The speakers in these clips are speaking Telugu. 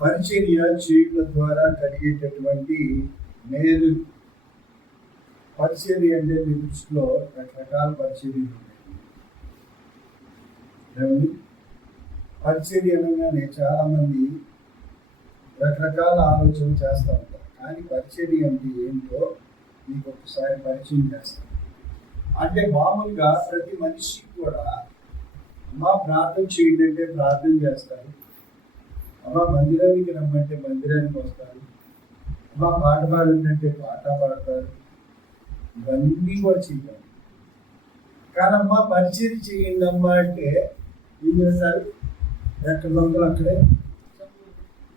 పరిచర్య చేయడం ద్వారా కలిగేటటువంటి మేలు. పరిచర్య అంటే మీ దృష్టిలో రకరకాల పరిచర్యలు ఉన్నాయి. పరిచర్య అనగానే చాలా మంది రకరకాల ఆలోచనలు చేస్తూ ఉంటారు. కానీ పరిచర్య అంటే ఏంటో మీకు ఒకసారి పరిచయం చేస్తాను. అంటే మామూలుగా ప్రతి మనిషికి కూడా అమ్మ ప్రార్థన చేయండి అంటే ప్రార్థన చేస్తారు, అమ్మ మందిరానికి రమ్మంటే మందిరానికి వస్తారు, అమ్మ పాట పాడంటే పాట పాడతారు, ఇవన్నీ కూడా చేయాలి. కానమ్మా పరిచయం చేయండి అమ్మా అంటే ఏం చేస్తారు? ఎక్కడ దొంగలు అక్కడే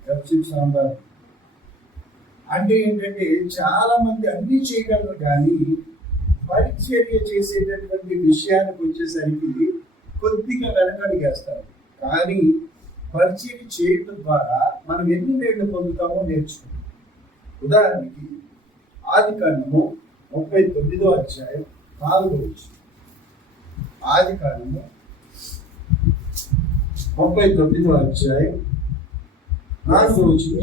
గప్చిప్ సాంబార్. అంటే ఏంటంటే చాలా మంది అన్ని చేయగలరు, కానీ పరిచర్య చేసేటటువంటి విషయానికి వచ్చేసరికి కొద్దిగా వెనకడిగేస్తారు. కానీ పరిచర్య చేయడం ద్వారా మనం ఎన్ని మేళ్ళు పొందుతామో నేర్చుకుంటాం. ఉదాహరణకి ఆదికాండము 39వ అధ్యాయం 4వ వచనం. ఆదికాండము 39వ అధ్యాయం 4వ వచనం.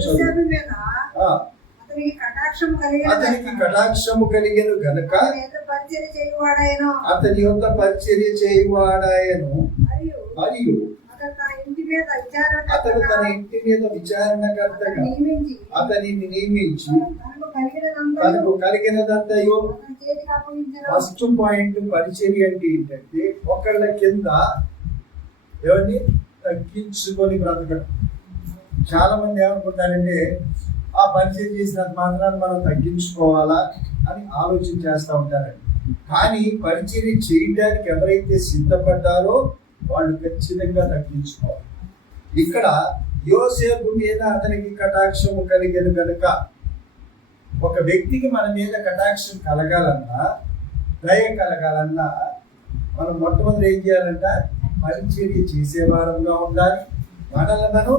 అతనికి కటాక్షము కలిగెను గనుక అతని యొక్క పరిచర్య చేయువాడాయను, మరియు అతడు తన ఇంటి మీద విచారణకర్తగా అతనిని నియమించి తనకు కలిగినదంతయో. ఫస్ట్ పాయింట్ పరిచర్య అంటే ఏంటంటే ఒకళ్ళ కింద ఎవరిని తగ్గించుకొని బ్రతకడం. చాలా మంది ఏమనుకుంటారంటే ఆ పరిచయం చేసినంత మాత్రాన్ని మనం తగ్గించుకోవాలా అని ఆలోచన చేస్తూ ఉంటారండి. కానీ పరిచర్య చేయడానికి ఎవరైతే సిద్ధపడ్డారో వాళ్ళు ఖచ్చితంగా తగ్గించుకోవాలి. ఇక్కడ యోసేపు మీద అతనికి కటాక్షము కలిగెను గనుక, ఒక వ్యక్తికి మన మీద కటాక్షం కలగాలన్నా దయ కలగాలన్నా మనం మొట్టమొదటి ఏం చేయాలంట? పరిచర్య చేసే వారంగా ఉండాలి, మనల్ని మనం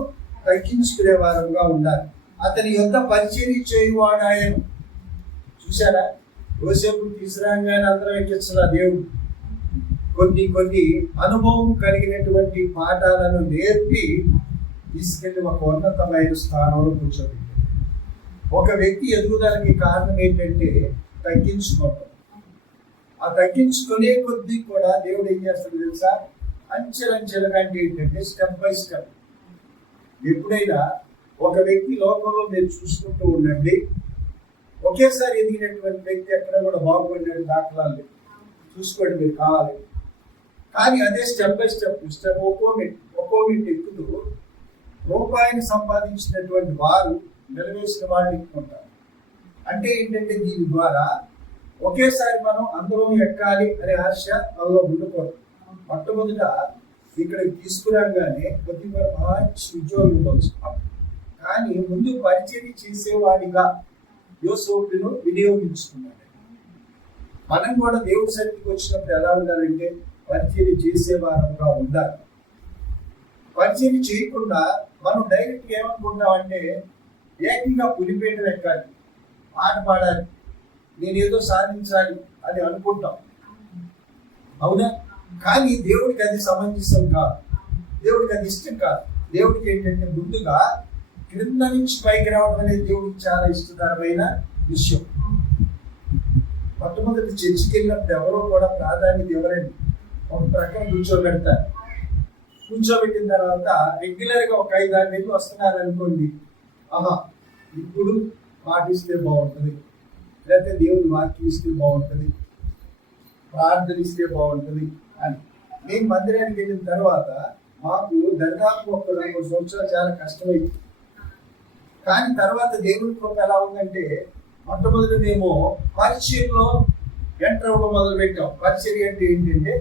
తగ్గించుకునే వారంగా ఉండాలి. అతని యొక్క పరిచర్య చేయువాడాయను. చూసారా, యోసేపు తీసుకురాగానే అందరం ఎక్కించాల దేవుడు కొన్ని అనుభవం కలిగినటువంటి పాఠాలను నేర్పి తీసుకెళ్లి ఒక ఉన్నతమైన స్థానంలో కూర్చోబెట్టాడు. ఒక వ్యక్తి ఎదుగుదలకి కారణం ఏంటంటే తగ్గించుకోవటం. ఆ తగ్గించుకునే కొద్దీ కూడా దేవుడు ఏం చేస్తాడు తెలుసా? అంచెలంచెలుగా అంటే ఏంటంటే స్టెప్ బై స్టెప్. ఎప్పుడైనా ఒక వ్యక్తి లోకంలో మీరు చూసుకుంటూ ఉండండి, ఒకేసారి ఎదిగినటువంటి వ్యక్తి ఎక్కడ కూడా బాగుపడిన దాఖలాలు లేవు. చూసుకోండి మీరు కావాలి. కానీ అదే స్టెప్ బై స్టెప్ ఒక్కో మెట్టు ఎక్కుతూ రూపాయిని సంపాదించినటువంటి వారు నిలవేసిన వాళ్ళు ఎక్కుంటారు. అంటే ఏంటంటే దీని ద్వారా ఒకేసారి మనం అందరం ఎక్కాలి అనే ఆశ మనలో ఉండకూడదు. మొట్టమొదట ఇక్కడికి తీసుకురాగానే కొద్దిగా మంచి ఉద్యోగం ఇవ్వచ్చు, కానీ ముందు పరిచర్య చేసేవాడిగా యోసేపును వినియోగించుకున్నాడు. మనం కూడా దేవుడి సన్నిధికి వచ్చినప్పుడు ఎలా ఉండాలంటే పరిచర్య చేసేవారంగా ఉండాలి. పరిచర్య చేయకుండా మనం డైరెక్ట్గా ఏమనుకుంటామంటే ఏకంగా పులిపేట ఎక్కాలి, పాట పాడాలి, నేనేదో సాధించాలి అని అనుకుంటాం. అవునా? కానీ దేవుడికి అది సమంజసం కాదు, దేవుడికి అది ఇష్టం కాదు. దేవుడికి ఏంటంటే ముందుగా క్రింద నుంచి పైకి రావడం అనేది దేవుడికి చాలా ఇష్టకరమైన విషయం. మొట్టమొదటి చర్చికి వెళ్ళినప్పుడు ఎవరో కూడా ప్రాధాన్యత ఎవరండి ఒక ప్రక్కన కూర్చోబెడతారు. కూర్చోబెట్టిన తర్వాత రెగ్యులర్గా ఒక 5-6 నెలలు వస్తున్నారు అనుకోండి, ఇప్పుడు పాటిస్తే బాగుంటుంది, లేకపోతే దేవుని వాక్యం ఇస్తే బాగుంటుంది, ప్రార్థన ఇస్తే బాగుంటుంది అని. మేము మందిరానికి వెళ్ళిన తర్వాత మాకు దాదాపు ఒక 2-3 సంవత్సరాలు చాలా కష్టమైంది. కానీ తర్వాత దేవుని కృప ఎలా ఉందంటే మొట్టమొదటి మేము పరిచర్యలో ఎంటర్ అవ్వడం మొదలు పెట్టాం. పరిచర్య అంటే ఏంటంటే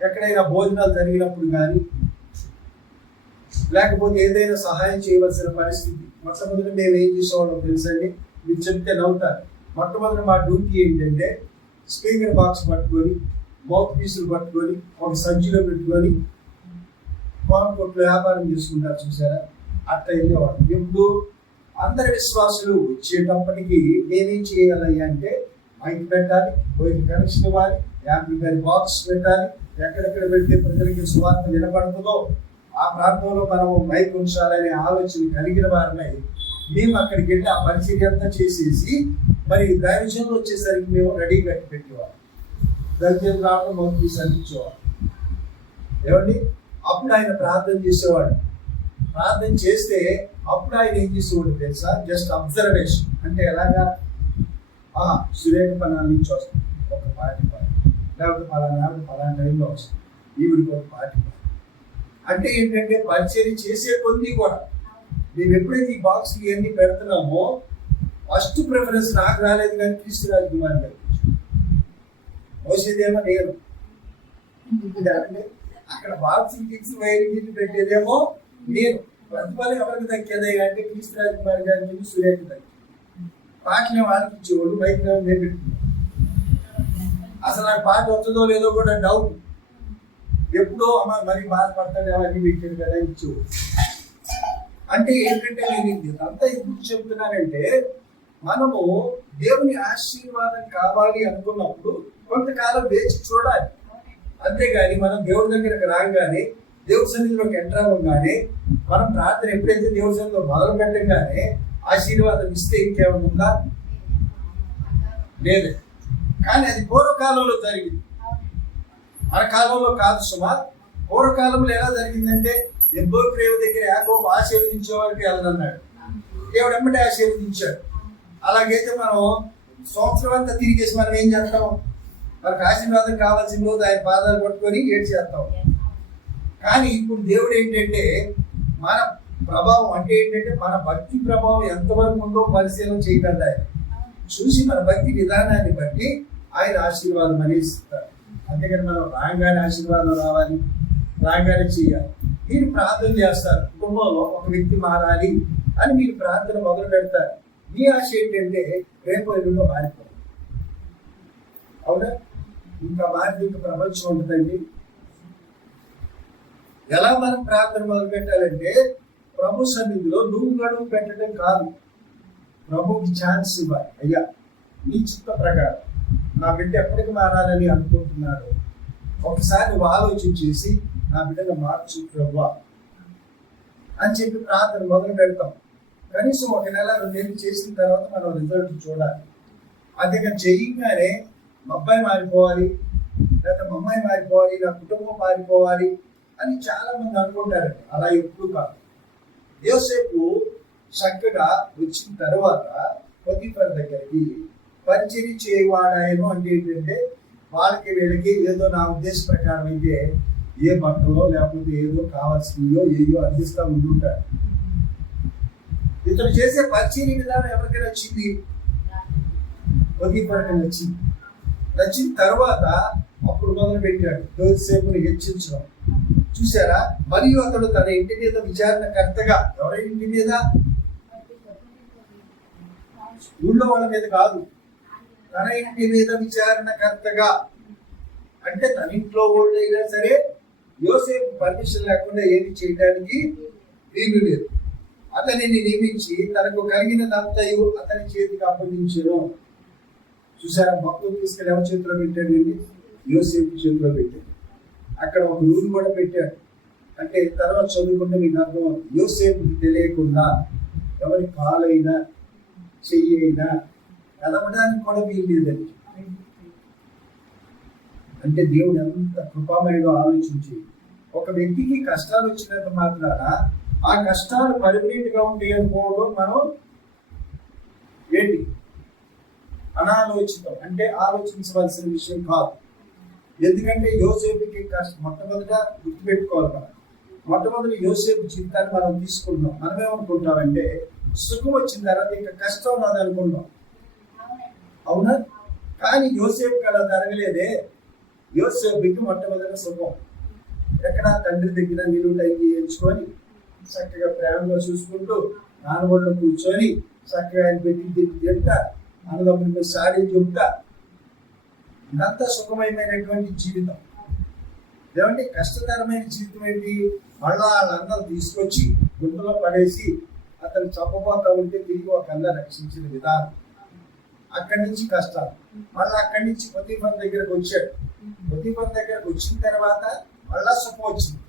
ఎక్కడైనా భోజనాలు జరిగినప్పుడు కానీ లేకపోతే ఏదైనా సహాయం చేయవలసిన పరిస్థితి, మొట్టమొదటి మేము ఏం చేసేవాళ్ళం తెలుసండి? మీరు చెప్తే నవ్వుతారు. మొట్టమొదటి మా డ్యూటీ ఏంటంటే స్పీకర్ బాక్స్ పట్టుకొని మౌత్ పీసులు పట్టుకొని ఒక సంచిలో పెట్టుకొని కొట్లు వ్యాపారం చేసుకుంటారు. చూసారా? అట్లా వెళ్ళేవాళ్ళం. ఎప్పుడు అందరి విశ్వాసులు వచ్చేటప్పటికి నేనేం చేయాలి అంటే మైక్ పెట్టాలి, మైక్ కనెక్షన్ ఇవ్వాలి, యాంప్లిఫైర్ బాక్స్ పెట్టాలి, ఎక్కడెక్కడ పెడితే ప్రజలకి సువార్త వినపడుతుందో ఆ ప్రాంతంలో మనం మైక్ ఉంచాలనే ఆలోచన కలిగిన వారినై మేము అక్కడికి వెళ్ళి ఆ పరిచర్య అంతా చేసేసి మరి దైవజనులు వచ్చేసరికి మేము రెడీగా పెట్టేవాళ్ళం. దైవజనులు రావడం మొదటి సంధించేవాడు. ఏమండి, అప్పుడు ఆయన ప్రార్థన చేసేవాడు. ప్రార్థన చేస్తే అప్పుడు ఆయన ఏం చేసేవాడు తెలుసా? Just observation. అంటే ఎలాగా, సురేఖ పనాల నుంచి వస్తుంది ఒక పాటి పాడు, లేకపోతే పలానా టైంలో వస్తుంది ఈవిడికి ఒక పాటి పాడు. అంటే ఏంటంటే పరిచర్య చేసే కొద్ది కూడా మేము ఎప్పుడైతే ఈ బాక్స్ ఇవన్నీ పెడుతున్నామో ఫస్ట్ ప్రిఫరెన్స్ నాకు రాలేదు, కానీ క్రీస్తు రాజ్ కుమార్ గారికి మోసేదేమో నేను. అక్కడ బాక్స్ గిక్స్ వైరింగ్ పెట్టేదేమో నేను. ప్రతిఫలం ఎవరికి దక్కేదే అంటే క్రీస్తు రాజ్ కుమార్ గారికి, సురేఖ దక్కి. పాటలు వాళ్ళకి ఇచ్చేవాడు, బైక్ నేను పెట్టుకున్నాను. అసలు నాకు పాట వస్తుందో లేదో కూడా డౌట్. ఎప్పుడో అమ్మ మరి బాధపడతాడు అవన్నీ పెట్టాడు కదా ఇచ్చేవాడు. అంటే ఏంటంటే నేను ఇదంతా ఎందుకు చెప్తున్నానంటే, మనము దేవుని ఆశీర్వాదం కావాలి అనుకున్నప్పుడు కొంతకాలం వేచి చూడాలి. అంతేగాని మనం దేవుడి దగ్గరకు రాగానే, దేవుడి సన్నిధిలోకి ఎంటర్ అవ్వగానే, మనం ప్రార్థన ఎప్పుడైతే దేవుడి సన్నిధిలో మొదలు పెట్టగానే ఆశీర్వాదం ఇస్తే ఇంకేమైనా ఉందా? లేదు. కానీ అది పూర్వకాలంలో జరిగింది, మన కాలంలో కాదు సుమా. పూర్వకాలంలో ఎలా జరిగిందంటే, ఎబ్బోక్రేవ దగ్గర యాకోబు ఆశీర్వదించే వారికి వెళ్ళనన్నాడు, దేవుడు ఎమ్మటే ఆశీర్వదించాడు. అలాగైతే మనం సంవత్సరం అంతా తిరిగేసి మనం ఏం చేస్తాం? మనకు ఆశీర్వాదం కావాల్సిన రోజు ఆయన పాదాలు పట్టుకొని ఏడు చేస్తాం. కానీ ఇప్పుడు దేవుడు ఏంటంటే, మన ప్రభావం అంటే ఏంటంటే, మన భక్తి ప్రభావం ఎంతవరకు ఉందో పరిశీలన చేయగలడు ఆయన. చూసి మన భక్తి విధానాన్ని బట్టి ఆయన ఆశీర్వాదం అనేది ఇస్తారు. అంతేకాని మనం రాగానే ఆశీర్వాదం రావాలి, రాగానే చేయాలి. మీరు ప్రార్థన చేస్తారు, కుటుంబంలో ఒక వ్యక్తి మారాలి అని మీరు ప్రార్థన మొదలు పెడతారు. మీ ఆశ ఏంటంటే రేపు ఎల్లుండో మారిపోవాలి. అవునా? ఇంకా మారితే ఇంకా ప్రపంచం ఉంటుందండి. ఎలా మనం ప్రార్థన మొదలు పెట్టాలంటే, ప్రభు సన్నిధిలో నువ్వు గడువు పెట్టడం కాదు, ప్రభుకి ఛాన్స్ ఇవ్వాలి. అయ్యా, నీ చిత్త ప్రకారం నా బిడ్డ ఎప్పటికి మారాలని అనుకుంటున్నాడు, ఒకసారి నువ్వు ఆలోచన చేసి నా బిడ్డను మార్చు ప్రభువా అని చెప్పి ప్రార్థన మొదలు పెడతాం. కనీసం 1 నెల 2 నెలలు చేసిన తర్వాత మనం రిజల్ట్ చూడాలి. అంతేకాని చేయగానే మా అబ్బాయి మారిపోవాలి, లేదా మా అమ్మాయి మారిపోవాలి, నా కుటుంబం మారిపోవాలి అని చాలా మంది అనుకుంటారండి. అలా ఎప్పుడు కాదు. యోసేపు చక్కగా వచ్చిన తర్వాత పొతిఫర్ దగ్గరికి పరిచర్య చేయవాడాయను. అంటే ఏంటంటే, వాళ్ళకి వీళ్ళకి ఏదో నా ఉద్దేశ ప్రకారం అయితే ఏ బట్టలో లేకపోతే ఏదో కావాల్సిందో ఏదో అందిస్తూ ఉంటుంటారు. ఇతను చేసే పరిచర్య విధానం ఎవరికి నచ్చింది? పొతిఫర్కి నచ్చింది. నచ్చిన తర్వాత అప్పుడు మొదలు పెట్టాడు యోసేపుని హెచ్చించడం. చూసారా? మరియు అతడు తన ఇంటి మీద విచారణకర్తగా, ఎవరి ఇంటి మీద? ఊళ్ళో వాళ్ళ మీద కాదు, తన ఇంటి మీద విచారణకర్తగా. అంటే తన ఇంట్లో వాళ్ళు అయినా సరే యోసేపు పర్మిషన్ లేకుండా ఏమి చేయడానికి వీలు లేదు. అతనిని నియమించి తనకు కలిగినదంతయు అతని చేతికి అప్పగించాను. చూసారా? మొత్తం తీసుకెళ్ళి ఎవరి చేతిలో పెట్టాడండి? యోసేపు చేతిలో పెట్టాడు. అక్కడ ఒక రూల్ కూడా పెట్టాడు. అంటే తర్వాత చదువుకుంటే మీకు అర్థం, యోసేపుకి తెలియకుండా ఎవరి కాలైనా చెయ్యి అయినా కలవడానికి కూడా వీలు లేదండి. అంటే దేవుడు ఎంత కృపామయుడో ఆలోచించి, ఒక వ్యక్తికి కష్టాలు వచ్చినంత మాత్రాన ఆ కష్టాలు పర్మనెంట్ గా ఉంటాయి అనుకోవడం మనం ఏంటి అనాలోచితం, అంటే ఆలోచించవలసిన విషయం కాదు. ఎందుకంటే యోసేపుకి మొట్టమొదట గుర్తుపెట్టుకోవాలి. మనం మొట్టమొదటి యోసేపు జీవితాన్ని మనం తీసుకుంటాం. మనం ఏమనుకుంటామంటే, సుఖం వచ్చిన తర్వాత ఇంకా కష్టం రాదనుకుంటాం. అవునా? కానీ యోసేపుకి అలా జరగలేదే. యోసేపుకి మొట్టమొదటి సుఖం ఎక్కడ? తండ్రి దగ్గర నిలువుటైకి ఎంచుకొని చక్కగా ప్రేమగా చూసుకుంటూ నాన్నగొండలో కూర్చొని చక్కగా ఆయన పెట్టి తింటా, అన్నదమ్ముల మీద సాడి చెప్తా, ఇదంతా సుఖమయమైనటువంటి జీవితం. ఏమంటే కష్టతరమైన జీవితం ఏంటి? మళ్ళా వాళ్ళందరూ తీసుకొచ్చి గుంటలో పడేసి అతను చంపబోతా ఉంటే తిరిగి ఒక అన్న రక్షించిన విధానం. అక్కడి నుంచి కష్టాలు. మళ్ళీ అక్కడి నుంచి పొతిఫర్ దగ్గరకు వచ్చాడు. పొతిఫర్ దగ్గరకు వచ్చిన తర్వాత మళ్ళా సుఖం వచ్చింది.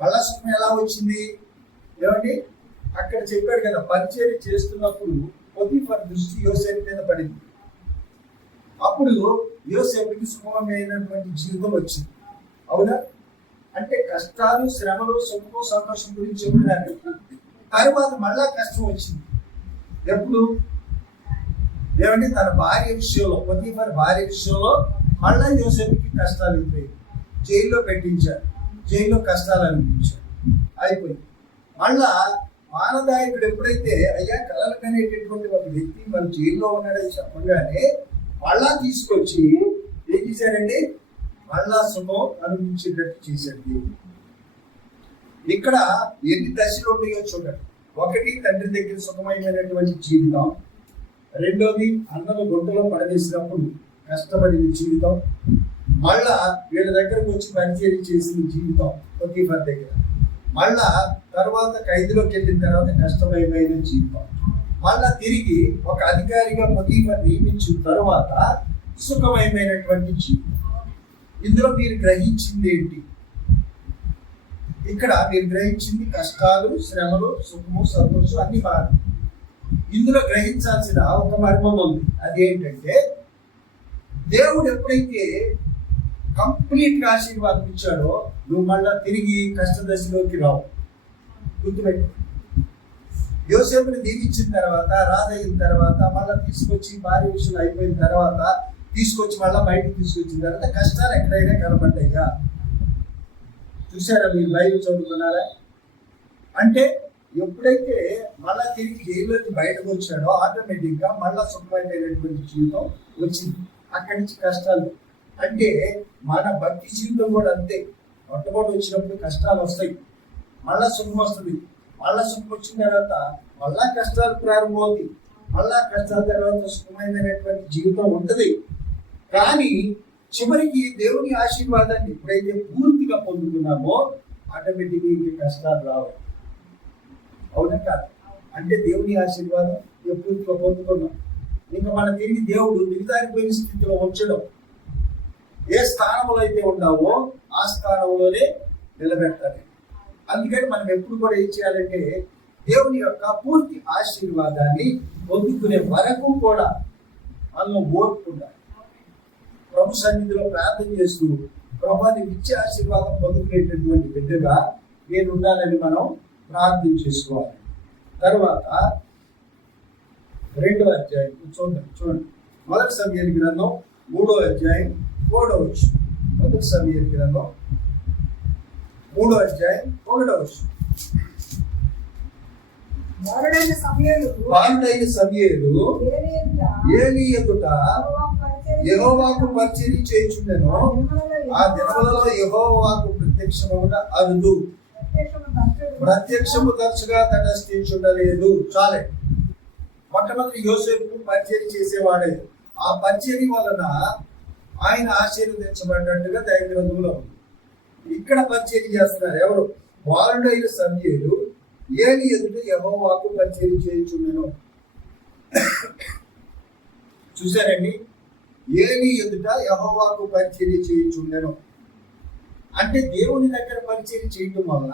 మళ్ళా సుఖం ఎలా వచ్చింది? ఏమండి, అక్కడ చెప్పాడు కదా, పరిచర్య చేస్తున్నప్పుడు పొతిఫర్ దృష్టి యోసేపు మీద పడింది. అప్పుడు యోసేపుకి సుఖమైనటువంటి జీవితం వచ్చింది. అవునా? అంటే కష్టాలు, శ్రమలు, సుఖము, సంతోషం గురించి చెప్తున్నారు. తర్వాత మళ్ళా కష్టం వచ్చింది. ఎప్పుడు? ఏమంటే తన భార్య విషయంలో, పొతిఫర్ భార్య విషయంలో మళ్ళా యోసేపుకి కష్టాలు ఎదురయ్యాయి. జైల్లో పెట్టించారు, జైల్లో కష్టాలు అనిపించారు, అయిపోయింది. మళ్ళా మానదాయకుడు ఎప్పుడైతే అయ్యా కలలు కనేటటువంటి ఒక వ్యక్తి మన జైల్లో ఉన్నాడని చెప్పగానే మళ్ళా తీసుకొచ్చి ఏం చేశారండి? మళ్ళా సుఖం అనిపించేటట్టు చేశాడు దేవుడు. ఇక్కడ ఎన్ని దశలు ఉన్నాయో చూడండి. ఒకటి, తండ్రి దగ్గర సుఖమైనటువంటి జీవితం. రెండోది, అన్నలు గుంటలో పడవేసినప్పుడు కష్టపడిన జీవితం. మళ్ళా వీళ్ళ దగ్గరకు వచ్చి పరిచయం చేసిన జీవితం పొతిఫర్ దగ్గర. మళ్ళా తర్వాత ఖైదులోకి వెళ్ళిన తర్వాత కష్టమైన జీవితం. మళ్ళా తిరిగి ఒక అధికారిగా పొతిఫర్ నియమించిన తర్వాత సుఖమయమైనటువంటి జీవితం. ఇందులో మీరు గ్రహించింది ఏంటి? ఇక్కడ మీరు గ్రహించింది కష్టాలు, శ్రమలు, సుఖము, సంతోషం అన్ని బాగా. ఇందులో గ్రహించాల్సిన ఒక మర్మం ఉంది. అది ఏంటంటే, దేవుడు ఎప్పుడైతే కంప్లీట్ గా ఆశీర్వాదం ఇచ్చాడో నువ్వు మళ్ళా తిరిగి కష్టదశలోకి రావు. గుర్తుపెట్టు. యోసేపుని దీవించిన తర్వాత, రాజైన తర్వాత, మళ్ళా తీసుకొచ్చి భార్య విషయం అయిపోయిన తర్వాత తీసుకొచ్చి మళ్ళా బయటకు తీసుకొచ్చిన తర్వాత కష్టాలు ఎక్కడైనా కనబడ్డాయిగా? చూసారా? మీరు బైబిల్ చదువుతున్నారా? అంటే ఎప్పుడైతే మళ్ళా తిరిగి జైల్లోకి బయటకు వచ్చాడో ఆటోమేటిక్ గా మళ్ళా సుఖమైనటువంటి జీవితం వచ్చింది. అక్కడి నుంచి కష్టాలు. అంటే మన భక్తి జీవితం కూడా అంతే. మొట్టమొదటి వచ్చినప్పుడు కష్టాలు వస్తాయి, మళ్ళా సుఖం వస్తుంది. మళ్ళా సుఖం వచ్చిన తర్వాత మళ్ళా కష్టాలు ప్రారంభమవుతాయి. మళ్ళా కష్టాల తర్వాత సుఖమైనటువంటి జీవితం ఉంటుంది. కానీ చివరికి దేవుని ఆశీర్వాదాన్ని ఎప్పుడైతే పూర్తిగా పొందుతున్నామో ఆటోమేటిక్గా ఇంక కష్టాలు రావు. అవునా కాదు? అంటే దేవుని ఆశీర్వాదం పూర్తిగా పొందుతున్నాం. ఇంకా మన తిరిగి దేవుడు దిగజారిపోయిన స్థితిలో ఉంచడం. ఏ స్థానంలో అయితే ఉన్నావో ఆ స్థానంలోనే నిలబెట్టాలి. అందుకని మనం ఎప్పుడు కూడా ఏం చేయాలంటే, దేవుని యొక్క పూర్తి ఆశీర్వాదాన్ని పొందుకునే వరకు కూడా మనలో ఓర్పు ఉండాలి. ప్రభు సన్నిధిలో ప్రార్థన చేస్తూ ప్రభుని ఇచ్చే ఆశీర్వాదం పొందుకునేటటువంటి బిడ్డగా నేను ఉండాలని మనం ప్రార్థన చేసుకోవాలి. తర్వాత 2వ అధ్యాయం చూడండి. మొదటి సమూయేలు గ్రంథం 3వ అధ్యాయం 3వ వచనం. మొదటి సమూయేలు గ్రంథం 3వ అధ్యాయం 1వ వచనం. బాలుడైన సమూయేలు ఏలీ ఎదుట యెహోవాకు పరిచర్య చేయుచుండెను. ఆ దినములలో యెహోవాకు ప్రత్యక్షమగుట అరుదు, ప్రత్యక్షము తరచుగా తటస్థించుండలేదు. చాలే. మొట్టమొదటి యోసేపు పరిచర్య చేసేవాడే. ఆ పరిచర్య వలన ఆయన ఆశీర్వదించబడినట్టుగా దైవ గ్రంథంలో ఉంది. ఇక్కడ పరిచర్య చేస్తున్నారు ఎవరు? బాలుడైన సమూయేలు ఏలీ ఎదుట యెహోవాకు పరిచర్య చేయుచుండెను. చూసారండి? ఏలీ ఎదుట యెహోవాకు పరిచర్య చేయుచుండెను అంటే దేవుని దగ్గర పరిచర్య చేయటం వల్ల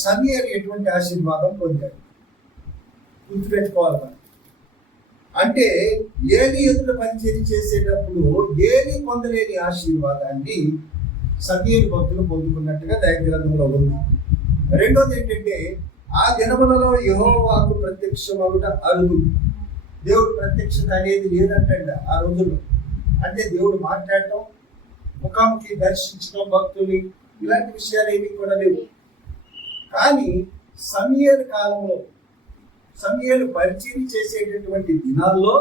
సమూయేలు ఎటువంటి ఆశీర్వాదం పొందాడు గుర్తుపెట్టుకోవాలి మనం. అంటే ఏలీ ఎదుట పరిచర్య చేసేటప్పుడు ఏలీ పొందలేని ఆశీర్వాదాన్ని సమూయేలు భక్తులు పొందుకున్నట్టుగా దైవ గ్రంథంలో ఉంది. రెండోది ఏంటంటే, ఆ దినములలో యెహోవాకు ప్రత్యక్షమగుట అరుదు. దేవుడు ప్రత్యక్షత అనేది లేదంటండి ఆ రోజుల్లో. అంటే దేవుడు మాట్లాడటం, ముఖాముఖి దర్శించడం భక్తుల్ని, ఇలాంటి విషయాలు ఏమీ కూడా లేవు. కానీ సమూయేలు కాలంలో, సమూయేలు పరిచయం చేసేటటువంటి దినాల్లో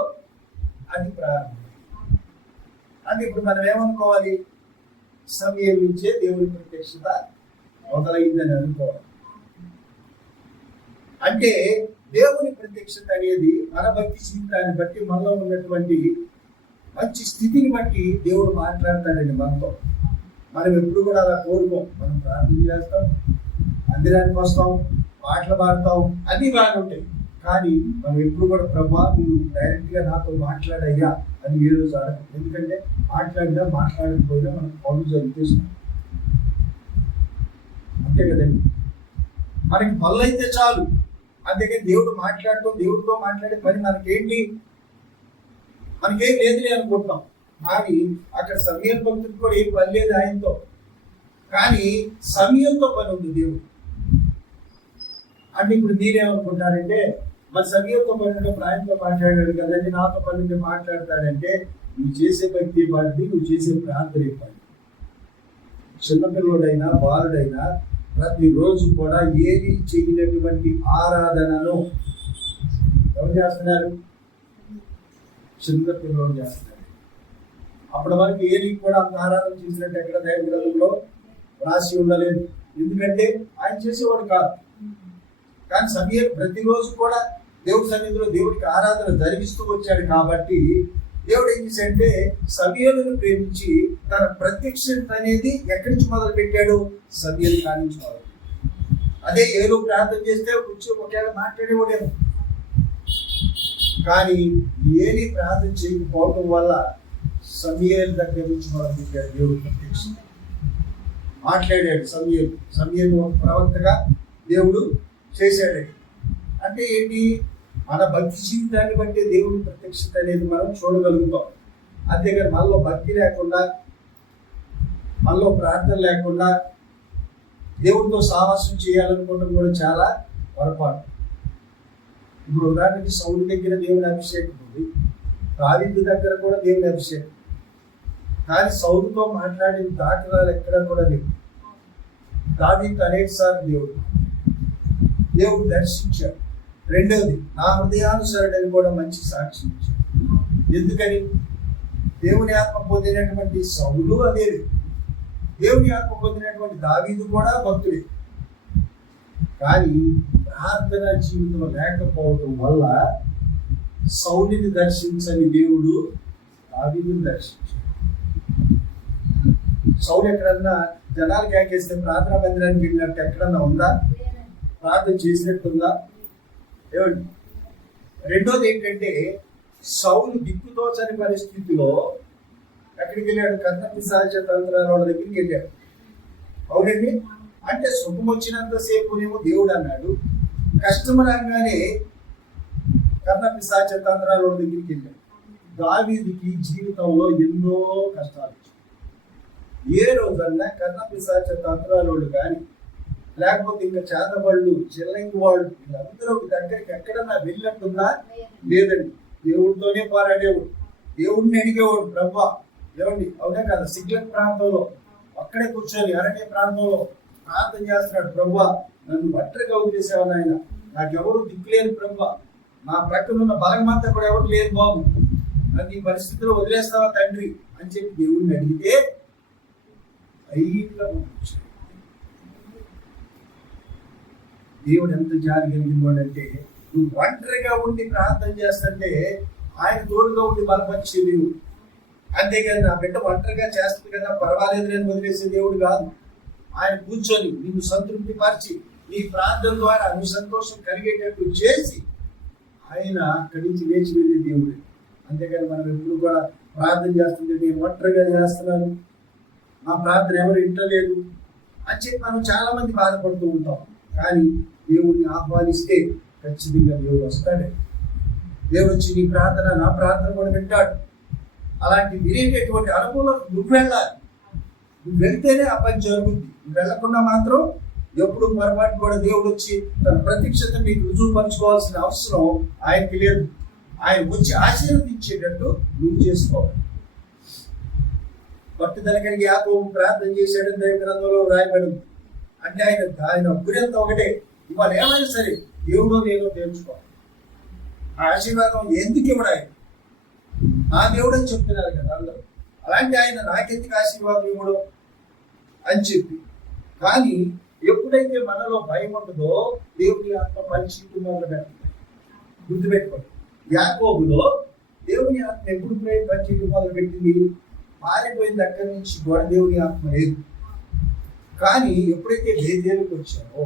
అది ప్రారంభం. అంటే ఇప్పుడు మనం ఏమనుకోవాలి? సమూయేలు నుంచే దేవుని ప్రత్యక్షత మొదలైందని అనుకోవాలి. అంటే దేవుని ప్రత్యక్షత అనేది మన భక్తి జీవితాన్ని బట్టి, మనలో ఉన్నటువంటి మంచి స్థితిని బట్టి దేవుడు మాట్లాడతాడండి మనతో. మనం ఎప్పుడు కూడా అలా కోరుకోం. మనం ప్రార్థన చేస్తాం, మందిరానికి వస్తాం, పాటలు పాడతాం, అన్నీ బాగా ఉంటాయి. కానీ మనం ఎప్పుడు కూడా ప్రభా నువ్వు డైరెక్ట్గా నాతో మాట్లాడయ్యా అని ఏ రోజు అడగం. ఎందుకంటే మాట్లాడకపోయినా మనం పనులు జరుగుతాం. అంతే కదండి. మనకి పనులు అయితే చాలు, అంతేకాని దేవుడు మాట్లాడటం, దేవుడితో మాట్లాడే పని మనకేంటి, మనకేం లేదులే అనుకుంటాం. కానీ అక్కడ సమయల్ భక్తుడికి కూడా ఏం పని లేదు ఆయనతో, కానీ సమయంతో పని ఉంది దేవుడు. అంటే ఇప్పుడు మీరేమనుకుంటారంటే, మరి సమయంతో పని ఉన్నప్పుడు ఆయనతో మాట్లాడాడు కదండి, నాతో పని ఉంటే మాట్లాడతాడంటే, నువ్వు చేసే భక్తి పడి, నువ్వు చేసే ప్రార్థన పని. చిన్నపిల్లడైనా బాలుడైనా ప్రతిరోజు కూడా ఏది చేయనటువంటి ఆరాధనను ఎవరు చేస్తున్నారు? చిన్నపిల్లలు చేస్తున్నారు. అప్పటి వరకు ఏది కూడా అంత ఆరాధన చేసినట్టు ఎక్కడ దైవ గ్రంథంలో రాసి ఉండలేదు, ఎందుకంటే ఆయన చేసేవాడు కాదు. కానీ సమయం ప్రతిరోజు కూడా దేవుడి సన్నిధిలో దేవుడికి ఆరాధన జరిగిస్తూ వచ్చాడు కాబట్టి దేవుడు ఏం చేశాడంటే సమయలను ప్రేమించి తన ప్రత్యక్షత అనేది ఎక్కడి నుంచి మొదలు పెట్టాడు? సమయలు కానించి మొదలు. అదే ఏదో ప్రార్థన చేస్తే కూర్చో ఒకవేళ మాట్లాడేవాడేమో, కానీ ఏది ప్రార్థన చేయకపోవడం వల్ల సమయలు దగ్గర నుంచి మొదలు పెట్టాడు దేవుడు ప్రత్యక్ష మాట్లాడాడు. సమయలు ప్రవక్తగా దేవుడు చేశాడు. అంటే ఏంటి? మన భక్తి జీవితాన్ని బట్టి దేవుడి ప్రత్యక్షత అనేది మనం చూడగలుగుతాం. అంతేగాని మనలో భక్తి లేకుండా, మనలో ప్రార్థన లేకుండా దేవుడితో సావాసం చేయాలనుకోవడం కూడా చాలా పొరపాటు. ఇప్పుడు ఉదాహరణకి సౌలు దగ్గర దేవుని అభిషేకం ఉంది, దావీదు దగ్గర కూడా దేవుని అభిషేకం, కానీ సౌలుతో మాట్లాడిన దాఖలాలు ఎక్కడ కూడా లేవు. దావీదు అనేక సార్లు దేవుడు దర్శించాడు. రెండవది, నా హృదయానుసరుడని కూడా మంచి సాక్షి ఇచ్చాడు. ఎందుకని? దేవుని ఆత్మ పొందినటువంటి సౌలు అదే, దేవుని ఆత్మ పొందినటువంటి దావీదు కూడా భక్తుడే. కానీ ప్రార్థన జీవితం లేకపోవడం వల్ల సౌలుని దర్శించని దేవుడు దావీదుని దర్శించాడు. సౌలు ఎక్కడన్నా జనాలు కేకేస్తే ప్రార్థనా మందిరానికి వెళ్ళినట్టు ఎక్కడన్నా ఉందా? ప్రార్థన చేసినట్టుందా? ఏమండి? రెండోది ఏంటంటే, సౌలు దిక్కుతోచని పరిస్థితిలో ఎక్కడికి వెళ్ళాడు? కర్ణపిశాచ తంత్రాల వాళ్ళ దగ్గరికి వెళ్ళాడు. అవునండి. అంటే సుఖం వచ్చినంతసేపునేమో దేవుడు అన్నాడు, కష్టం రాగానే కర్ణపిశాచ తంత్రాల వాళ్ళ దగ్గరికి వెళ్ళాడు. దావీదుకి జీవితంలో ఎన్నో కష్టాలు వచ్చాయి. ఏ రోజన్నా కర్ణపిశాచ తంత్రాలోళ్ళు కానీ, లేకపోతే ఇంకా చేతబళ్ళు, చెల్లంగి వాళ్ళు, వీళ్ళందరూ దగ్గరికి ఎక్కడన్నా వెళ్ళినట్టుందా? లేదండి. దేవుడితోనే పోరాడేవాడు, దేవుడిని అడిగేవాడు, ప్రభా ఏమండి, అవునే కదా, సిగ్లెట్ ప్రాంతంలో అక్కడే కూర్చొని అరణ్య ప్రాంతంలో ప్రార్థన చేస్తున్నాడు, ప్రభా నన్ను ఒంటరిగా వదిలేసావు నాయన, నాకెవరు దిక్కులేని ప్రభా, నా ప్రక్కన ఉన్న బలమంతా కూడా ఎవరు లేరు బాబు, నన్ను ఈ పరిస్థితిలో వదిలేస్తావా తండ్రి అని చెప్పి దేవుడిని అడిగితే ఐదుగా కూర్చొని దేవుడు ఎంత జాలి కలిగినవాడంటే, నువ్వు ఒంటరిగా ఉండి ప్రార్థన చేస్తుంటే ఆయన తోడుగా ఉండి బలపరిచే దేవుడు. అంతేగాని నా బిడ్డ ఒంటరిగా చేస్తుంది కదా పర్వాలేదు నేను వదిలేసే దేవుడు కాదు. ఆయన కూర్చొని నిన్ను సంతృప్తి పరిచి నీ ప్రార్థన ద్వారా నువ్వు సంతోషం కలిగేటట్టు చేసి ఆయన అక్కడి నుంచి లేచి వెళ్ళే దేవుడు. అంతేగాని మనం ఎప్పుడు కూడా ప్రార్థన చేస్తుంటే నేను ఒంటరిగా చేస్తున్నాను, నా ప్రార్థన ఎవరు వింటలేదు అని చెప్పి మనం చాలా మంది బాధపడుతూ ఉంటాం. కానీ దేవుడిని ఆహ్వానిస్తే ఖచ్చితంగా దేవుడు వస్తాడు. దేవుడు వచ్చి నీ ప్రార్థన, నా ప్రార్థన కూడా వింటాడు. అలాంటి వినేటటువంటి అనుభవం నువ్వు వెళ్ళాలి. నువ్వు వెళ్తేనే ఆ పని జరుగుద్ది. నువ్వు వెళ్ళకుండా మాత్రం ఎప్పుడు పొరపాటు కూడా దేవుడు వచ్చి తన ప్రత్యక్షత మీకు రుజువుపరచుకోవాల్సిన అవసరం ఆయనకి లేదు. ఆయన వచ్చి ఆశీర్వదించేటట్టు నువ్వు చేసుకోవాలి. పట్టుదల కలిగి యాకోబు ప్రార్థన చేశాడని దైవ గ్రంథంలో రాయబడింది. అంటే ఆయన గురంతా ఒకటే, ఇవాళ ఏమైనా సరే దేవుడో లేదో తెలుసుకోవాలి. ఆ ఆశీర్వాదం ఎందుకు ఇవ్వడు? ఆయన నా దేవుడు అని చెప్తున్నారు కదా అందరూ. అలాంటి ఆయన నాకెందుకు ఆశీర్వాదం ఇవ్వడు అని చెప్పి. కానీ ఎప్పుడైతే మనలో భయం ఉంటుందో దేవుని ఆత్మ పనిచేయటం మొదలు పెడుతుంది. గుర్తుపెట్టుకోండి, యాకోబులో దేవుని ఆత్మ ఎప్పుడు పనిచేయటం మొదలు పెట్టింది? పారిపోయిన దగ్గర నుంచి కూడా దేవుని ఆత్మ లేదు. కానీ ఎప్పుడైతే బేతేలుకు వచ్చాడో,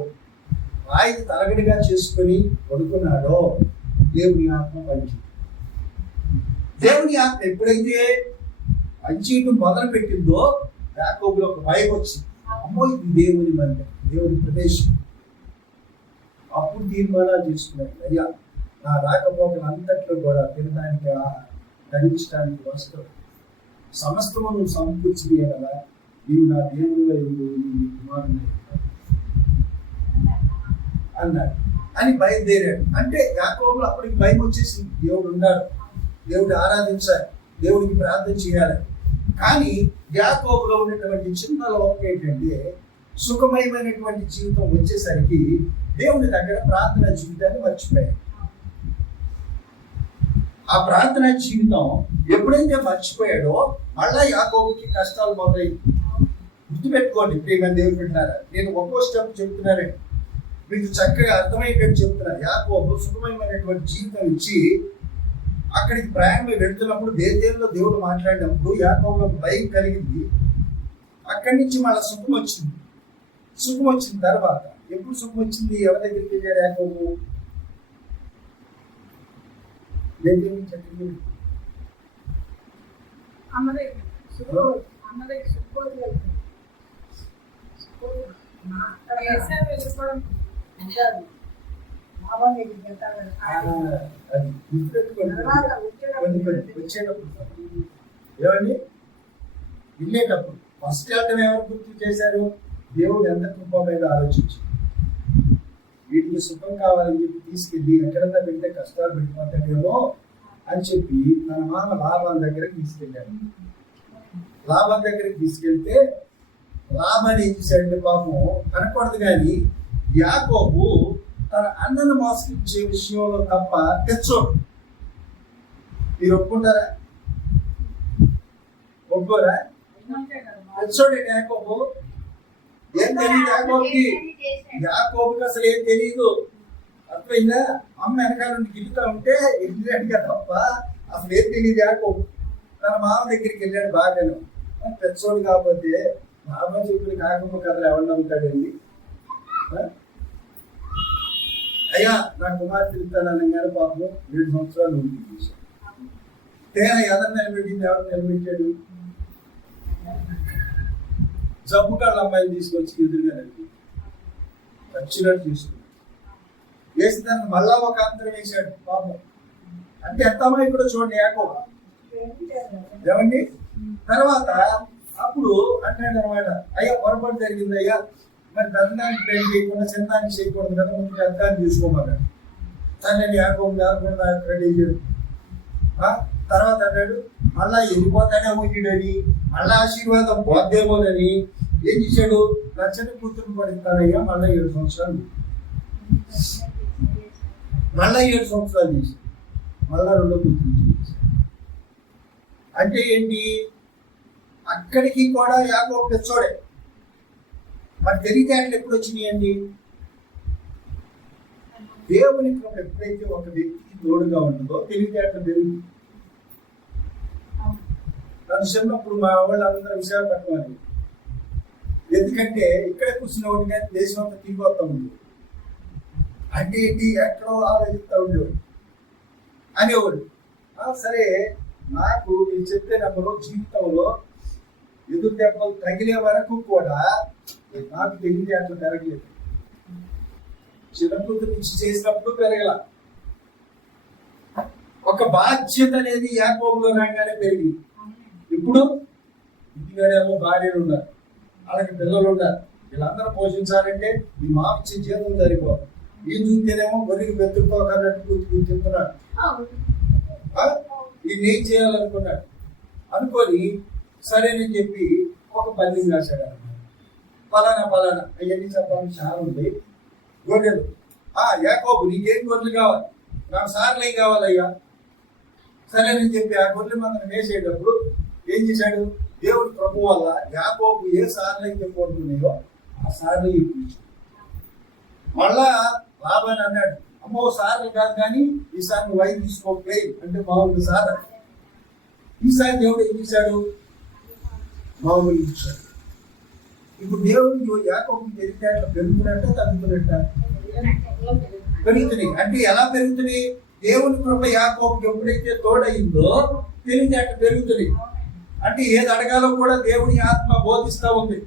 రాయిని తలగడిగా చేసుకొని పడుకున్నాడో దేవుని ఆత్మ పనిచేయటం. దేవుని ఆత్మ ఎప్పుడైతే పనిచేయటం మొదలు పెట్టిందో యాకోబులో ఒక భయం వచ్చింది. అమ్మో ఇది దేవుని మందిరం, దేవుడి ప్రదేశం. అప్పుడు తీర్మానాలు చేసుకున్నాడు, అయ్యా నా రాకపోకలు అంతట్లో కూడా తినడానికి ధరించడానికి వస్తావు, సమస్తము నువ్వు సమకూర్చి కదా, నీవు నా దేవుడు నీ కుమారుడు అన్నాడు అని బయలుదేరాడు. అంటే యాకోబులు అప్పటికి భయం వచ్చేసింది, దేవుడు ఉన్నాడు, దేవుడు ఆరాధించాలి, దేవుడికి ప్రార్థన చేయాలి. కానీ యాకోబులో ఉన్నటువంటి చిన్న లోపం ఏంటంటే సుఖమయమైనటువంటి జీవితం వచ్చేసరికి దేవుని దగ్గర ప్రార్థన జీవితాన్ని మర్చిపోయాడు. ఆ ప్రార్థన జీవితం ఎప్పుడైతే మర్చిపోయాడో మళ్ళా యాకోబుకి కష్టాలు మొదలయ్యి. గుర్తుపెట్టుకోండి ప్రియమైన దేవుడు పెట్టినారా, నేను ఒక్కో స్టెప్ చెప్తున్నానండి, మీకు చక్కగా అర్థమయ్యేటట్టు చెప్తున్నారు. యాకోబు సుఖమయమైనటువంటి జీవితం ఇచ్చి అక్కడికి ప్రయాణమై వెళ్తున్నప్పుడు బేతేలులో దేవుడు మాట్లాడినప్పుడు యాకోబులో భయం కలిగింది. అక్కడి నుంచి మళ్ళీ సుఖం వచ్చింది. సుఖం వచ్చిన తర్వాత ఎప్పుడు సుఖం వచ్చింది, ఎవరి దగ్గరికి వెళ్ళాడు యాకోబు? ఏమండి వెళ్ళేటప్పుడు ఫస్ట్ వెళ్ళడం ఎవరు గుర్తు చేశారు? దేవుడు ఎంత కృపమైన ఆలోచించి వీటికి సుఖం కావాలని చెప్పి తీసుకెళ్ళి ఎక్కడన్నా పెడితే కష్టాలు పెట్టిపోతాడేమో అని చెప్పి తన మామ లాభాల దగ్గరకు తీసుకెళ్ళాడు. లాభాల దగ్గరికి తీసుకెళ్తే లాభాన్ని ఏం చేశాడంటే పాపం కనకూడదు, కానీ యాకోబు తన అన్నను మోసగించే విషయంలో తప్ప తెచ్చోడు. మీరు ఒప్పుకుంటారా? ఒప్పుకోరా? తెచ్చోడండి యాకోబు. ఏం తెలియదు యాకోబుకి, యాకోబుకి అసలు ఏం తెలియదు. అర్థమైందా? అమ్మ వెనకాల నుండి గిల్లుతా ఉంటే వెళ్ళాడుగా తప్ప అసలు ఏం తెలియదు యాకోబు. తన మామ దగ్గరికి వెళ్ళాడు బాగాను. తెచ్చోడు కాకపోతే మామ చెప్పులు కాకపోతే కథలు ఎవరు నమ్ముతాడండి? అయ్యా నా కుమార్తె తిరుగుతానగానే పాపం 7 సంవత్సరాలు ఉంటుంది. తేన ఎవరు నిలబెట్టింది? ఎవరు నిలబెట్టాడు? జబ్బు కాళ్ళ అమ్మాయిని తీసుకొచ్చి ఎదురుగా ఖచ్చితంగా తీసుకున్నాడు. వేసి దాన్ని మళ్ళా ఒక అంతరం వేశాడు పాపం. అంటే ఎంత అమ్మాయి కూడా చూడండి యాకోబు. ఏమండి తర్వాత అప్పుడు అంటాడు అనమాట, అయ్యా పొరపాటు జరిగింది అయ్యా, మరి పెద్దదానికి పెళ్లి చేయకుండా చిన్నదానికి చేయకూడదు కదా, ముందు పెద్దదాన్ని తీసుకోమన్నాడు. తనని యాకోబు లేకుండా రెడీ చేయడు. తర్వాత అన్నాడు మళ్ళా వెళ్ళిపోతాడేమో వీడని, మళ్ళా ఆశీర్వాదం పోద్దేమోనని ఏం చేశాడు? నా చిన్న కూతురు పడిస్తానయ్యా మళ్ళా 7 సంవత్సరాలు, మళ్ళా 7 సంవత్సరాలు చేశాడు. మళ్ళా 2వ కూతురు చేశాడు. అంటే ఏంటి? అక్కడికి కూడా యాకోబు తెచ్చోడే. మరి తెలివితేటలు ఎప్పుడు వచ్చినాయండి? దేవుని కృప ఎప్పుడైతే ఒక వ్యక్తికి తోడుగా ఉంటుందో తెలివితేటలు పెరుగుతుంది. నన్ను చిన్నప్పుడు మా వాళ్ళందరూ విశాఖపట్నం, ఎందుకంటే ఇక్కడ కూర్చున్న ఒకటి కానీ దేశం అంతా తిరిగిపోతా ఉంది. అంటే ఏంటి? ఎక్కడో ఆలోచిస్తూ ఉండేవాడు అనేవాడు. సరే నాకు నేను చెప్తే నమ్మలో జీవితంలో ఎదురు దెబ్బలు తగిలే వరకు కూడా నాకు తెలియదు అట్లా పెరగలేదు. చిన్నకూతురు నుంచి చేసినప్పుడు పెరగల. ఒక బాధ్యత అనేది యాకోబులో రాగానే పెరిగింది. ఇప్పుడు ఇంటికాడేమో భార్యలు ఉన్నారు, వాళ్ళకి పిల్లలు ఉన్నారు, వీళ్ళందరూ పోషించాలంటే ఈ మామిచ్చి జీతం సరిపోదు. ఈ చూస్తేనేమో గొర్రెకి బెతుకుపోకన్నట్టు కూర్చుని చెప్తున్నాడు. ఈయన ఏం చేయాలనుకున్నాడు అనుకొని సరేనని చెప్పి ఒక పల్లిని రాశాడు అన్నమాట. పలానా అవన్నీ చెప్పాలని చాలా ఉంది. గొర్రెలు యాకోబు నీకేం గొర్రెలు కావాలి? నాకు సార్లు కావాలయ్యా. సరేనని చెప్పి ఆ గొర్రెలు మనం వేసేటప్పుడు ఏం చేశాడు? దేవుడి ప్రభు వల్ల యాకోబు ఏ సార్లు అయితే కోరుకున్నాయో ఆ సార్లు ఇప్పించాడు. మళ్ళా లాభాన్ని అన్నాడు, అమ్మో సార్లు కాదు కానీ ఈసారి నువ్వు 5 తీసుకోకపోయి అంటే మామూలు సార్. ఈసారి దేవుడు ఏం చేశాడు? మామూలు ఇచ్చాడు. ఇప్పుడు దేవుడు యాకోబుకి తెలివితేటలు పెరుగుతున్నట్ట తగ్గుతున్నట్ట? పెరుగుతున్నాయి. అంటే ఎలా పెరుగుతున్నాయి? దేవుని కృప యాకోబుకి ఎప్పుడైతే తోడయిందో తెలివితేట పెరుగుతుంది. అంటే ఏది అడగాలో కూడా దేవుని ఆత్మ బోధిస్తూ ఉంది.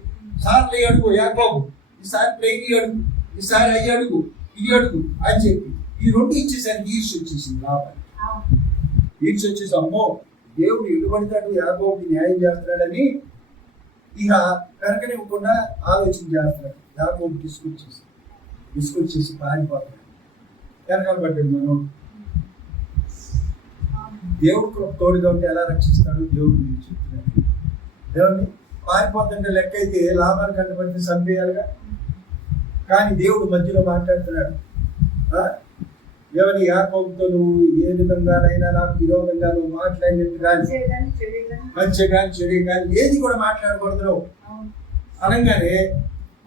సార్లు అడుగు యాకోబు, ఈసారి ప్లేని అడుగు, ఈసారి అయ్యి అడుగు, ఇది అడుగు అని చెప్పి ఈ రెండు ఇచ్చేసరికి ఈర్ష్య వచ్చేసింది లాభం. ఈర్ష్య వచ్చేసి అమ్మో దేవుడు ఎటుపడితాడు యాకోబుకి న్యాయం చేస్తున్నాడని ఇక కనుకనివ్వకుండా ఆలోచన చేస్తున్నాడు. యాకోబు తీసుకొచ్చేసి పారిపోతాడు. వెనకాల పడ్డాడు. మనం దేవుడు తోడుగా ఉంటే ఎలా రక్షిస్తాడు దేవుడు చెప్తున్నాడు. దేవుడిని పారిపోతుంటే లెక్క అయితే లాభాలు కంటపడితే చంపేయాలిగా. కానీ దేవుడు మధ్యలో మాట్లాడుతున్నాడు. ఎవరి యాకోబుతో నువ్వు ఏ విధంగానైనా నాకు విరోధంగా నువ్వు మాట్లాడినట్టు కానీ మంచి కానీ చెడు కానీ ఏది కూడా మాట్లాడకూడదు నువ్వు అనగానే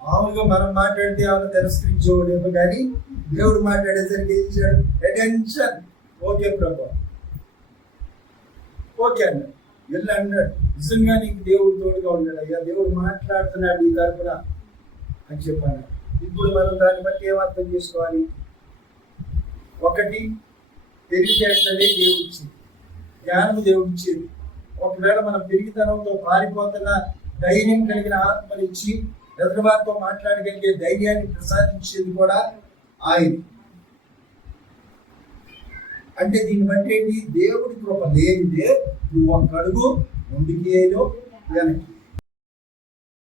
మామూలుగా మనం మాట్లాడితే ఏమైనా తిరస్కరించేవాడేమో కానీ దేవుడు మాట్లాడేసరికి ఏం చేశాడు? అటెన్షన్. ఓకే ప్రభు, ఓకే అన్నాడు. వెళ్ళి అన్నాడు నిజంగా నీకు దేవుడు తోడుగా ఉన్నాడు అయ్యా, దేవుడు మాట్లాడుతున్నాడు ఈ తరపున అని చెప్పాను. ఇప్పుడు మనం దాన్ని బట్టి ఏం అర్థం చేసుకోవాలి? ఒకటి తెలివితేటలే దేవుడు ఇచ్చింది, జ్ఞానము దేవుడు ఇచ్చేది. ఒకవేళ మనం పెరిగితనంతో పారిపోతున్న ధైర్యం కలిగిన ఆత్మనిచ్చి ఎదురువారితో మాట్లాడగలిగే ధైర్యాన్ని ప్రసాదించేది కూడా ఆయన. అంటే దీన్ని బట్టి ఏంటి? దేవుడి కృప లేనిదే నువ్వు ఒక్క అడుగు ముందుకి ఏదో వెనక్కి.